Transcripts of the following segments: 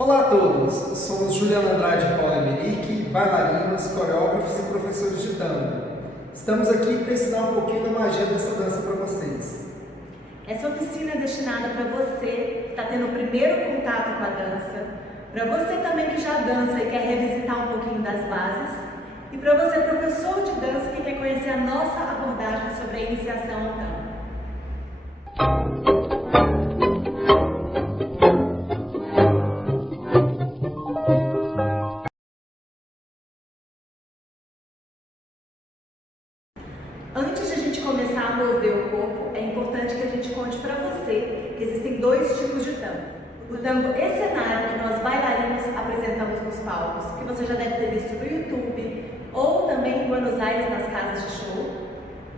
Olá a todos, somos Juliana Andrade e Paula Emerick, bailarinos, coreógrafos e professores de tango. Estamos aqui para ensinar um pouquinho da magia dessa dança para vocês. Essa oficina é destinada para você que está tendo o primeiro contato com a dança, para você também que já dança e quer revisitar um pouquinho das bases, e para você, professor de dança, que quer conhecer a nossa abordagem sobre a iniciação ao tango. Antes de a gente começar a mover o corpo, é importante que a gente conte para você que existem dois tipos de tango. O tango escenário, que nós bailarinos apresentamos nos palcos, que você já deve ter visto no YouTube, ou também em Buenos Aires nas casas de show.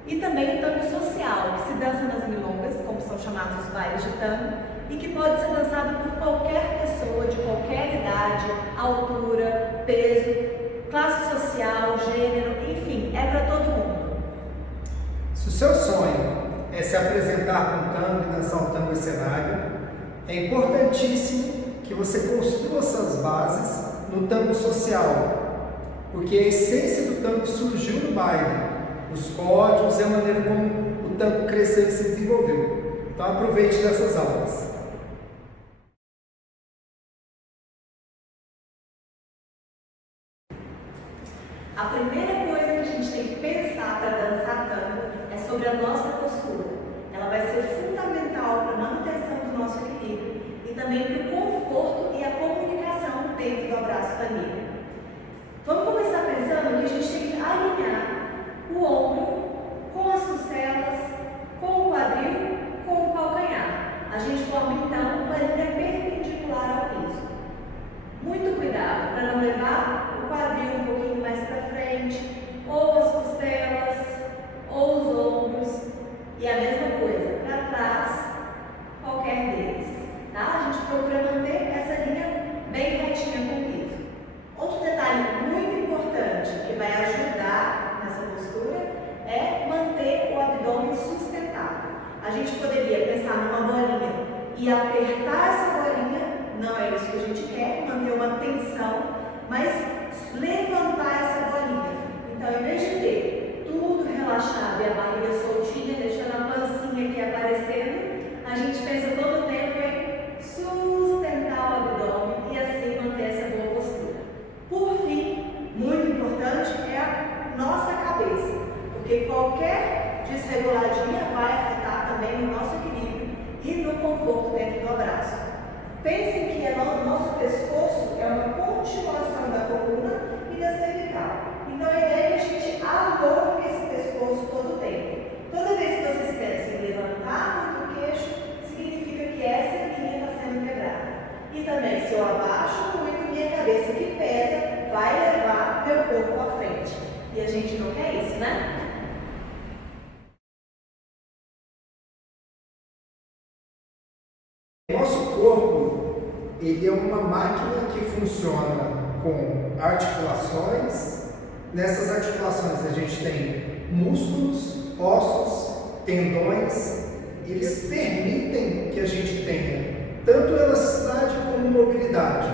E também o tango social, que se dança nas milongas, como são chamados os bailes de tango, e que pode ser dançado por qualquer pessoa, de qualquer idade, altura, peso, classe social, gênero, enfim, é para todo mundo. Se o seu sonho é se apresentar com tango e dançar um tango em cenário, é importantíssimo que você construa suas bases no tango social, porque a essência do tango surgiu no baile, os códigos e a maneira como o tango cresceu e se desenvolveu. Então aproveite dessas aulas. A primeira coisa que a gente tem que pensar para dançar tango é sobre a nossa postura. Ela vai ser fundamental para a manutenção do nosso equilíbrio e também para o conforto e a comunicação dentro do abraço da amiga. Vamos começar pensando que a gente tem que alinhar o ombro com as costelas, com o quadril, com o calcanhar. A gente forma então uma linha perpendicular ao piso. Muito cuidado para não levar o quadril um pouquinho mais para frente, ou as costelas, ou os ombros, e a mesma coisa, para trás, qualquer deles, tá? A gente procura manter essa linha bem retinha com o piso. Outro detalhe muito importante que vai ajudar nessa postura é manter o abdômen sustentado. A gente poderia pensar numa bolinha e apertar essa bolinha, não é isso que a gente quer, manter uma tensão, mas levantar essa bolinha. Então, em vez de ter tudo relaxado e a barriga soltinha, deixando a pancinha aqui aparecendo, a gente pensa todo o tempo em sustentar o abdômen e assim manter essa boa postura. Por fim, muito importante é a nossa cabeça, porque qualquer desreguladinha vai afetar também o nosso equilíbrio e no conforto dentro do abraço. Pensem que o nosso pescoço é uma continuação da coluna e da cervical. Então a ideia é que a gente alongue esse pescoço todo o tempo. Toda vez que vocês pensam em levantar muito o queixo, significa que essa linha está sendo quebrada. E também, se eu abaixo muito minha cabeça que pesa, vai levar meu corpo à frente. E a gente não quer isso, né? Nosso corpo, ele é uma máquina que funciona com articulações. Nessas articulações a gente tem músculos, ossos, tendões. Eles permitem que a gente tenha tanto elasticidade como mobilidade.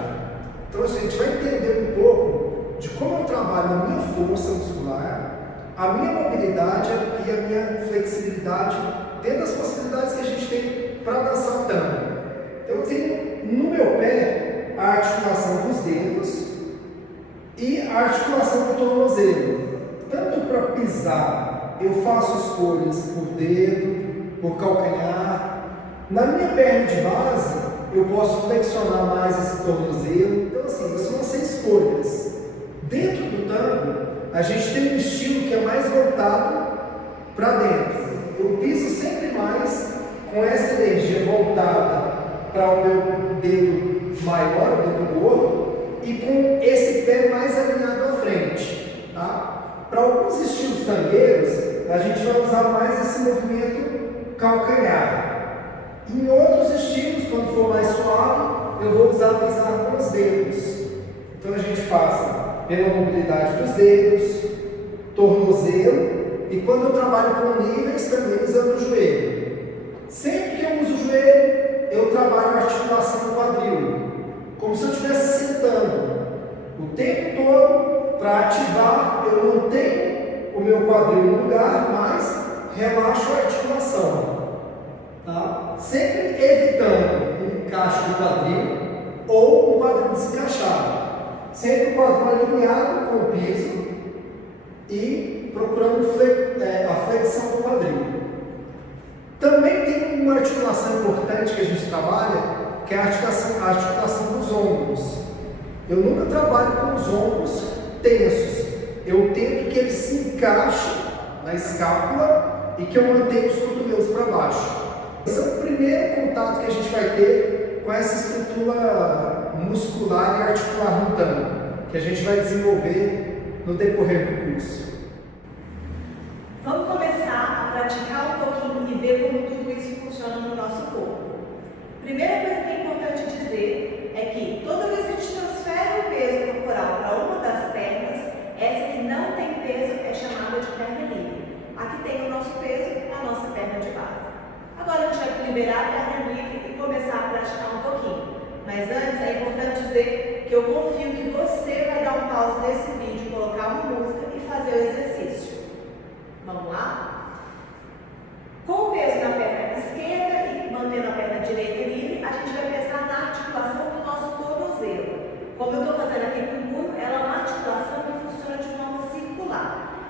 Então a gente vai entender um pouco de como eu trabalho a minha força muscular, a minha mobilidade e a minha flexibilidade dentro das possibilidades que a gente tem para dançar o tango. Então eu tenho no meu pé a articulação dos dedos e a articulação do tornozelo. Tanto para pisar, eu faço escolhas por dedo, por calcanhar. Na minha perna de base, eu posso flexionar mais esse tornozelo. Então assim, são as escolhas. Dentro do tango, a gente tem um estilo que é mais voltado para dentro. Eu piso sempre mais com essa energia voltada para o meu dedo maior, o dedo gordo, e com esse pé mais alinhado à frente. Tá? Para alguns estilos tangueiros, a gente vai usar mais esse movimento calcanhar. Em outros estilos, quando for mais suave, eu vou usar pisar com os dedos. Então a gente passa pela mobilidade dos dedos, tornozelo, e quando eu trabalho com níveis, também usando o joelho. Sempre que eu uso o joelho, eu trabalho a articulação do quadril. como se eu estivesse sentando o tempo todo para ativar. Eu mantenho o meu quadril no lugar, mas relaxo a articulação. Tá? Sempre evitando o encaixe do quadril ou o quadril desencaixado. Sempre o quadril alinhado com o piso e procurando a flexão do quadril. Também tem uma articulação importante que a gente trabalha, que é a articulação dos ombros. Eu nunca trabalho com os ombros tensos. Eu tento que eles se encaixem na escápula e que eu mantenha os cotovelos para baixo. Esse é o primeiro contato que a gente vai ter com essa estrutura muscular e articular no tango, que a gente vai desenvolver no decorrer do curso. Vamos começar a praticar um pouquinho e ver como tudo isso funciona no nosso corpo. Primeira coisa que é importante dizer é que toda vez que a gente transfere o peso corporal para uma das pernas, essa que não tem peso é chamada de perna livre. A que tem o nosso peso é a nossa perna de base. Agora a gente vai liberar a perna livre e começar a praticar um pouquinho. Mas antes é importante dizer que eu confio que você vai dar um pause nesse vídeo, colocar uma música e fazer o exercício. Vamos lá? Com o peso na perna esquerda e mantendo a perna direita livre, a gente vai pensar na articulação do nosso tornozelo. Como eu estou fazendo aqui com o punho, ela é uma articulação que funciona de forma circular.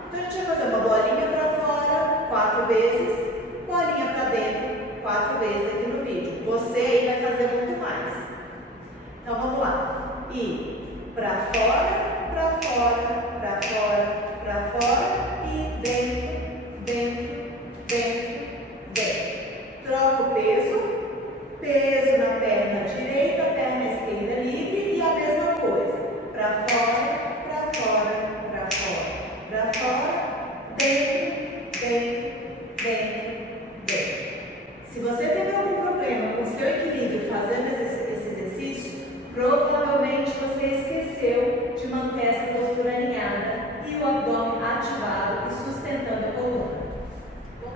Então a gente vai fazer uma bolinha para fora 4 vezes, bolinha para dentro 4 vezes aqui no vídeo. Você aí vai fazer muito mais. Então vamos lá. E para fora, para fora, para fora, para fora e dentro, dentro, dentro, dentro. Troca o peso, peso na perna direita, perna esquerda livre e a mesma coisa. Para fora, para fora, para fora, para fora, dentro, dentro, dentro, dentro. Se você teve algum problema com o seu equilíbrio fazendo esse exercício, provavelmente você esqueceu de manter essa postura alinhada e o abdômen ativado e sustentando a coluna.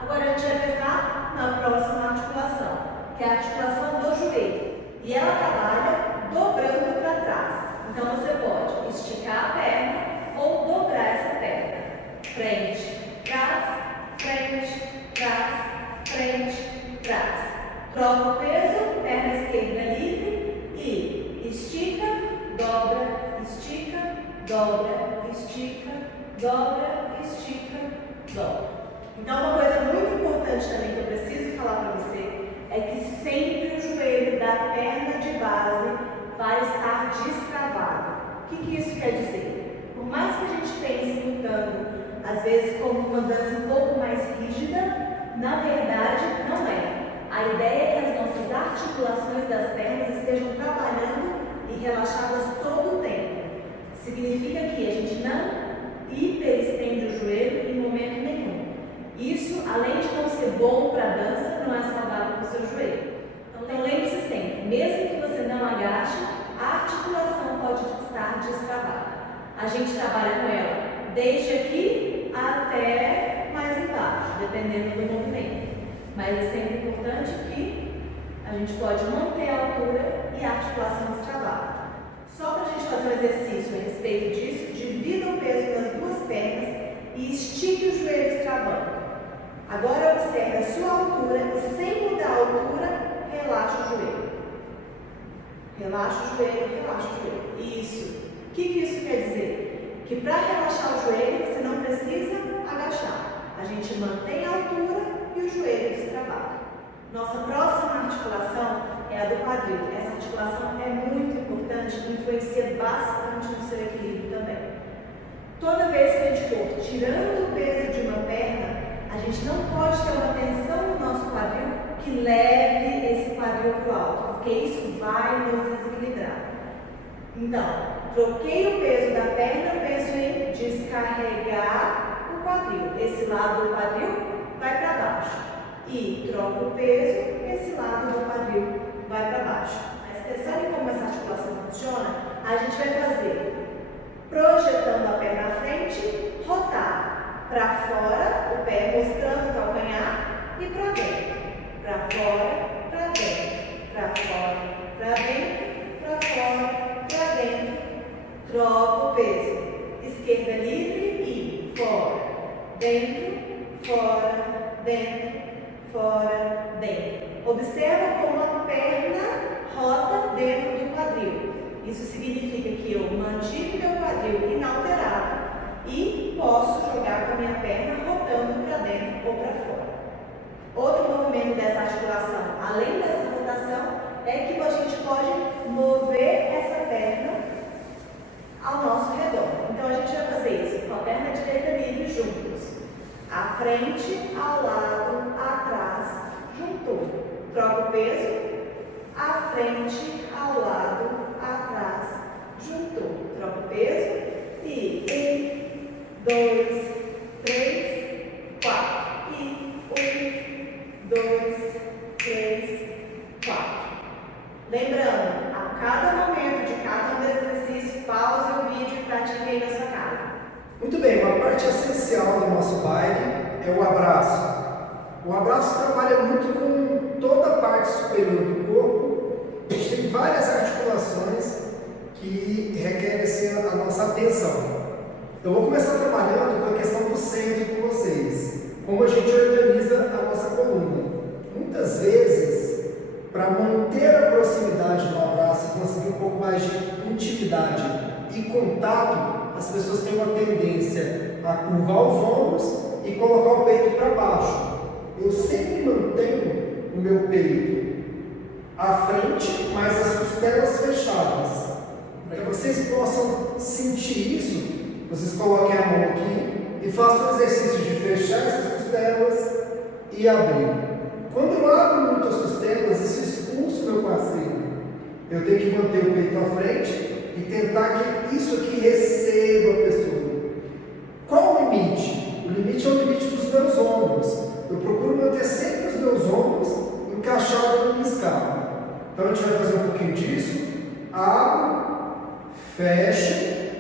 Agora a gente vai pensar na próxima articulação, que é a articulação do joelho. E ela trabalha dobrando para trás. Então você pode esticar a perna ou dobrar essa perna. Frente, trás, frente, trás, frente, trás. Troca o peso, perna esquerda livre e estica, dobra, estica, dobra, estica, dobra, estica, dobra. Então, uma coisa muito importante também que eu preciso falar para você é que sempre o joelho da perna de base vai estar destravado. O que isso quer dizer? Por mais que a gente pense no tango, às vezes como uma dança um pouco mais rígida, na verdade não é. A ideia é que as nossas articulações das pernas estejam trabalhando e relaxadas todo o tempo. Significa que a gente não hiperestende o joelho em momento nenhum. Isso, além de não ser bom para a dança, não é saudável para o seu joelho. Então lembre-se sempre, mesmo que você não agache, a articulação pode estar destravada. A gente trabalha com ela desde aqui até mais embaixo, dependendo do movimento. Mas é sempre importante que a gente pode manter a altura e a articulação destravada. Só para a gente fazer um exercício a respeito disso, divida o peso das duas pernas e estique os joelhos travando. Agora observe a sua altura e sem mudar a altura, relaxa o joelho. Relaxa o joelho, relaxa o joelho. Isso. O que isso quer dizer? Que para relaxar o joelho, você não precisa agachar. A gente mantém a altura e o joelho destravado. Nossa próxima articulação é a do quadril. Essa articulação é muito importante e influencia bastante no seu equilíbrio também. Toda vez que a gente for tirando o peso de uma perna, a gente não pode ter uma tensão no nosso quadril que leve esse quadril para o alto, porque isso vai nos desequilibrar. Então, troquei o peso da perna, penso em descarregar o quadril. Esse lado do quadril vai para baixo. E troco o peso, esse lado do quadril vai para baixo. Mas pensando em como essa articulação funciona, a gente vai fazer projetando a perna à frente, rotar para fora, o pé mostrando o calcanhar e para dentro. Para fora, para dentro. Para fora, para dentro, para fora, para dentro, troca o peso. Esquerda livre e fora, dentro, fora, dentro, fora, dentro. Observa como a perna rota dentro do quadril. Isso significa que eu mantive meu quadril inalterado e posso jogar com a minha perna rotando para dentro ou para fora. Outro movimento dessa articulação, além dessa rotação, é que a gente pode mover essa perna ao nosso redor. Então a gente vai fazer isso com a perna direita livre juntos. À frente, ao lado, atrás, juntou. Troca o peso. À frente, ao lado, atrás, juntou. Troca o peso. E 1, 2, 3, 4. E 1, 2, 3, 4. Lembrando, a cada momento de cada um desses exercícios, pause o vídeo e pratique aí na sua casa. Muito bem, uma parte essencial do nosso baile é o abraço. O abraço trabalha muito com toda a parte superior do corpo. A gente tem várias articulações que requerem assim, a nossa atenção. Eu vou começar trabalhando com a questão do centro com vocês. Como a gente organiza a nossa coluna. Muitas vezes, para manter a proximidade do abraço e conseguir um pouco mais de intimidade e contato, as pessoas têm uma tendência a curvar os ombros e colocar o peito para baixo. Eu sempre mantenho o meu peito à frente, mas as costelas fechadas. Para que vocês possam sentir isso, vocês coloquem a mão aqui e façam o exercício de fechar essas costelas e abrir. Quando eu abro muito as costelas, isso expulsa o meu parceiro. Eu tenho que manter o peito à frente e tentar que isso aqui receba a pessoa. Qual o limite? O limite é o limite dos meus ombros. Eu procuro manter sempre os meus ombros encaixados na minha escala. Então a gente vai fazer um pouquinho disso. Abro, fecho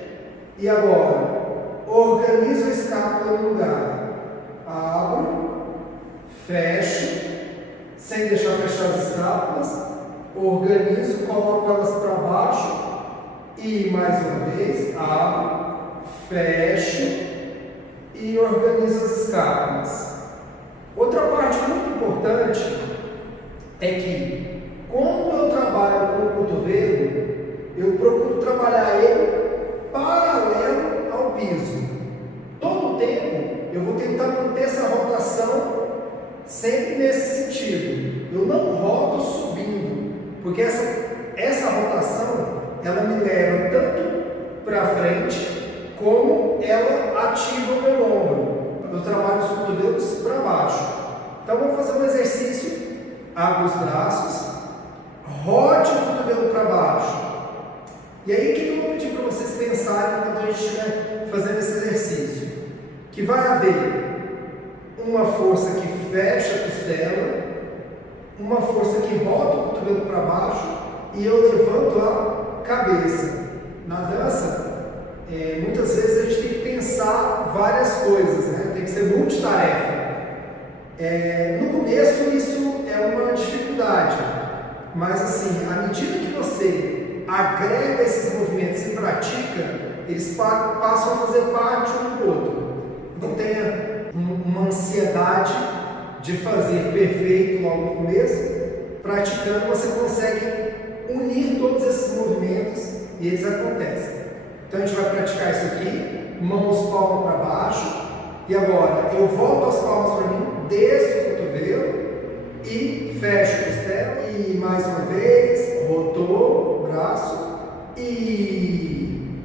e agora organizo a escápula no lugar. Abro, fecho, sem deixar fechar as escápulas, organizo, coloco elas para baixo e mais uma vez abro, fecho e organizo as escápulas. Outra parte muito importante é que quando eu trabalho com o cotovelo, eu procuro trabalhar ele paralelo ao piso. Todo o tempo eu vou tentar manter essa rotação sempre nesse sentido. Eu não rodo subindo, porque essa rotação ela me leva tanto para frente como ela ativa o meu ombro. Eu trabalho os cotovelos para baixo. Então vamos fazer um exercício. Abra os braços, rode o cotovelo para baixo. E aí o que eu vou pedir para vocês pensarem enquanto a gente estiver fazendo esse exercício? Que vai haver uma força que fecha a costela, uma força que roda o cotovelo para baixo e eu levanto a cabeça. Na dança, muitas vezes a gente tem que pensar várias coisas, né? Tem que ser multitarefa. No começo isso é uma dificuldade, mas assim, à medida que você agrega esses movimentos e pratica, eles passam a fazer parte um do outro. Não tenha uma ansiedade de fazer perfeito logo no começo. Praticando você consegue unir todos esses movimentos e eles acontecem. Então a gente vai praticar isso aqui, mãos palma para baixo, e agora eu volto as palmas para mim, desço o cotovelo e fecho a costela, e mais uma vez, rotou o braço, e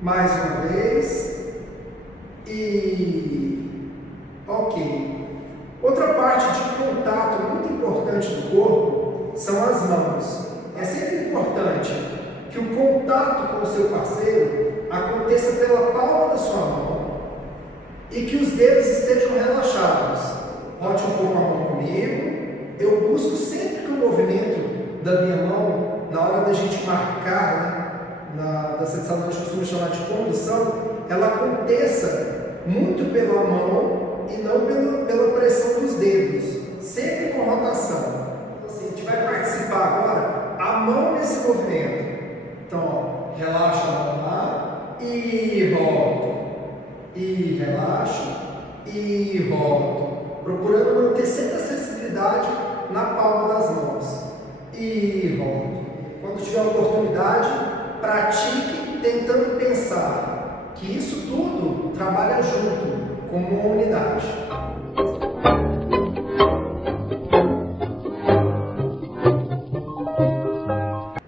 mais uma vez, e ok. Outra parte de contato muito importante do corpo são as mãos. É sempre importante que o contato com o seu parceiro aconteça pela palma da sua mão e que os dedos estejam relaxados. Rote um pouco a mão comigo. Eu busco sempre que o movimento da minha mão, na hora da gente marcar, né, na sessão que a gente costuma chamar de condução, ela aconteça muito pela mão e não pela pressão dos dedos, sempre com rotação. Então, assim, a gente vai participar agora a mão nesse movimento. Então, ó, relaxa a mão lá e volta. E relaxa e volta. Procurando manter sempre a sensibilidade na palma das mãos. E volta. Quando tiver oportunidade, pratique tentando pensar que isso tudo trabalha junto, como uma unidade.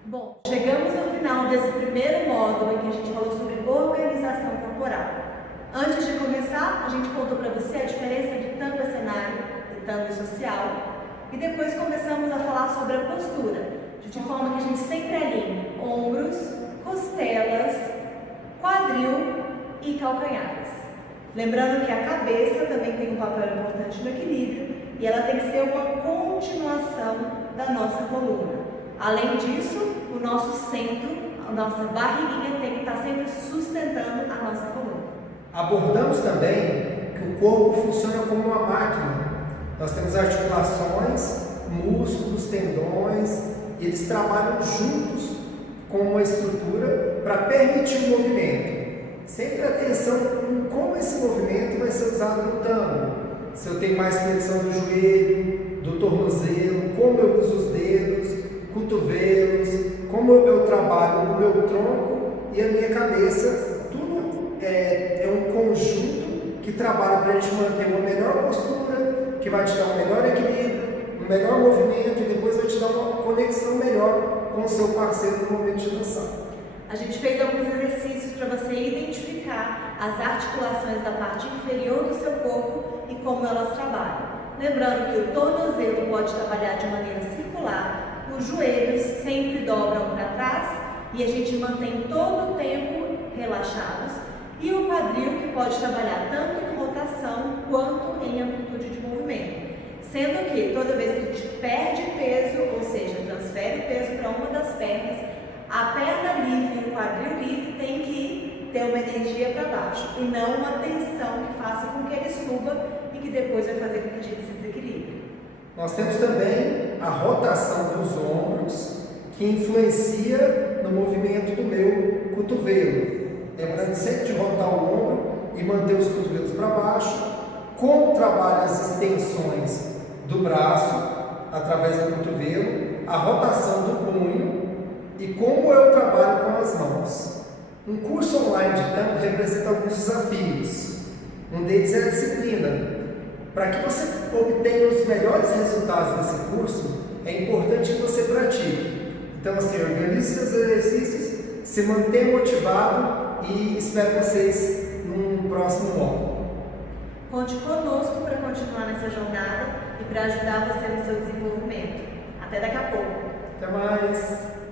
Bom, chegamos no final desse primeiro módulo em que a gente falou sobre organização corporal. Antes de começar, a gente contou para você a diferença de tango cenário e tango social. E depois começamos a falar sobre a postura, de forma que a gente sempre alinhe ombros, costelas, quadril e calcanhares. Lembrando que a cabeça também tem um papel importante no equilíbrio e ela tem que ser uma continuação da nossa coluna. Além disso, o nosso centro, a nossa barriguinha tem que estar sempre sustentando a nossa coluna. Abordamos também que o corpo funciona como uma máquina. Nós temos articulações, músculos, tendões, e eles trabalham juntos com uma estrutura para permitir o movimento. Sempre atenção em como esse movimento vai ser usado no tango. Se eu tenho mais flexão do joelho, do tornozelo, como eu uso os dedos, cotovelos, como eu trabalho no meu tronco e a minha cabeça. Tudo é um conjunto que trabalha para a gente manter uma melhor postura, que vai te dar um melhor equilíbrio, um melhor movimento e depois vai te dar uma conexão melhor com o seu parceiro no momento de dançar. A gente fez alguns exercícios para você identificar as articulações da parte inferior do seu corpo e como elas trabalham. Lembrando que o tornozelo pode trabalhar de maneira circular, os joelhos sempre dobram para trás e a gente mantém todo o tempo relaxados, e o quadril que pode trabalhar tanto em rotação quanto em amplitude de movimento. Sendo que toda vez que a gente perde peso, ou seja, transfere peso para uma das pernas, a perna livre e o quadril livre tem que ter uma energia para baixo e não uma tensão que faça com que ele suba e que depois vai fazer com que a gente se desequilibre. Nós temos também a rotação dos ombros, que influencia no movimento do meu cotovelo. Lembrando sempre de rotar o ombro e manter os cotovelos para baixo. Como trabalha as extensões do braço através do cotovelo, a rotação do punho e como eu trabalho com as mãos. Um curso online de tango representa alguns desafios. Um deles é a disciplina. Para que você obtenha os melhores resultados desse curso, é importante que você pratique. Então, assim, organize seus exercícios, se mantenha motivado e espero vocês num próximo módulo. Conte conosco para continuar nessa jornada e para ajudar você no seu desenvolvimento. Até daqui a pouco. Até mais!